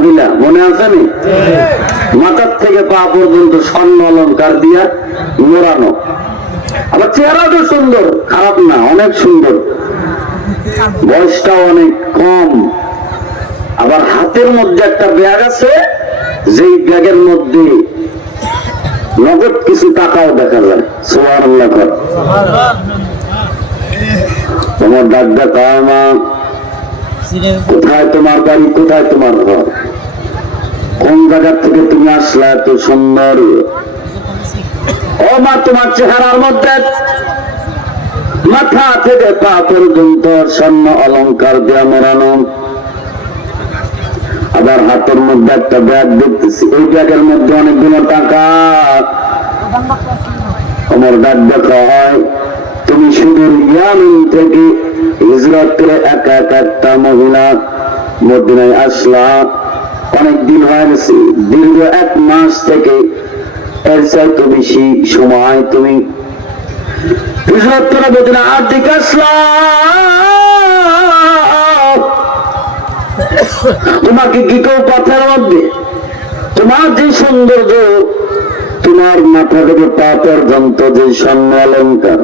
মহিলা মনে আছে নি? মাথার থেকে পা পর্যন্ত স্বর্ণ অলঙ্কার দিয়া মোড়ানো, আবার চেহারা তো সুন্দর, খারাপ না, অনেক সুন্দর, বয়সটাও অনেক কম। আবার হাতের মধ্যে একটা ব্যাগ আছে, যেই ব্যাগের মধ্যে নগদ কিছু টাকাও দেখা যায়। সুবহানাল্লাহ। তোমার ডাক ডাকা মা, কোথায় তোমার বাড়ি, কোথায় তোমার ঘর, কোন জায়গা থেকে তুমি আসলা এত সুন্দর? ও মা, তোমার চেহারার মধ্যে মাথা থেকে পা পর্যন্ত স্বর্ণ অলঙ্কার দিয়ে মোড়ানো। আবার হাতের মধ্যে একটা ব্যাগ দেখতেছি, এই ব্যাগের মধ্যে অনেকগুলো টাকা। আমার ডাক দেখা হয়, তুমি শুধু ইয়ামিন থেকে হিজরত করে একা একা একটা মহিলা মদিনায় আসলা, অনেকদিন হয়ে গেছে, দীর্ঘ 1 মাস থেকে এর চাইতে বেশি সময় তুমি হিজরত করে মদিনা আর্থিক আসলা। তোমাকে কি কেউ পথের মধ্যে, তোমার যে সৌন্দর্য, তোমার মাথা থেকে পা পর্যন্ত যে স্বর্ণ অলঙ্কার,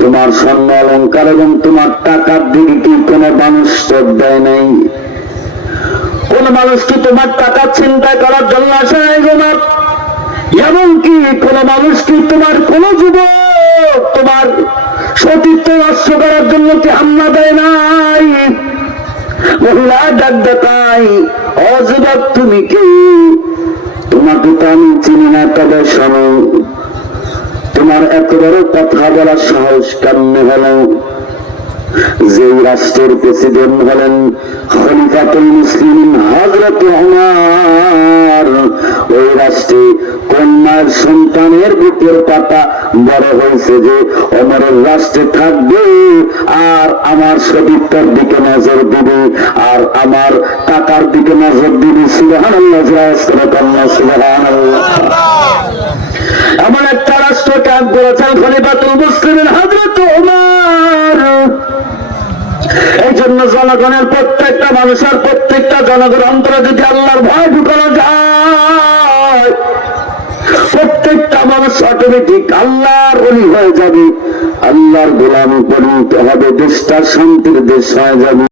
তোমার স্বর্ণ অলঙ্কার এবং তোমার টাকার দিকে কি কোনো মানুষ চোখ দেয় নাই? কোন মানুষ কি তোমার টাকা চিন্তা করার জন্য আসে নাই? তোমার এমনকি কোন মানুষ কি তোমার কোন যুবক তোমার সতীত্ব নষ্ট করার জন্য কি হামলা দেয় নাই? মহিলা ডাক দেখাই, অযুবক তুমি কি? তোমাকে তো আমি চিনি না, তবে শোনো, তোমার এত বড় কথা বলার সাহস কেমনে হলো? যে রাষ্ট্রের প্রেসিডেন্ট হলেন খলিফাতুল মুসলিমিন হযরত ওমর, ওই রাষ্ট্রে কোন মায়ের সন্তানের বুকের পাতা বড় হয়েছে যে ওমরের রাষ্ট্রে থাকবে আর আমার সতীত্বের দিকে নজর দিবে আর আমার টাকার দিকে নজর দিবে? সুবহানাল্লাহ, সুবহানাল্লাহ। এমন একটা রাষ্ট্র কায়েম করেছেন খলিফাতুল মুসলিমিন হযরত ওমর। এই জন্য জনগণের প্রত্যেকটা মানুষের, প্রত্যেকটা জনগণের অন্তরে যদি আল্লাহর ভয় ঢুকানো যায়, প্রত্যেকটা মানুষ অটোমেটিক আল্লাহর ওলি হয়ে যাবে, আল্লাহর গোলামি পরিণত হবে, দেশটা শান্তির দেশ হয়ে যাবে।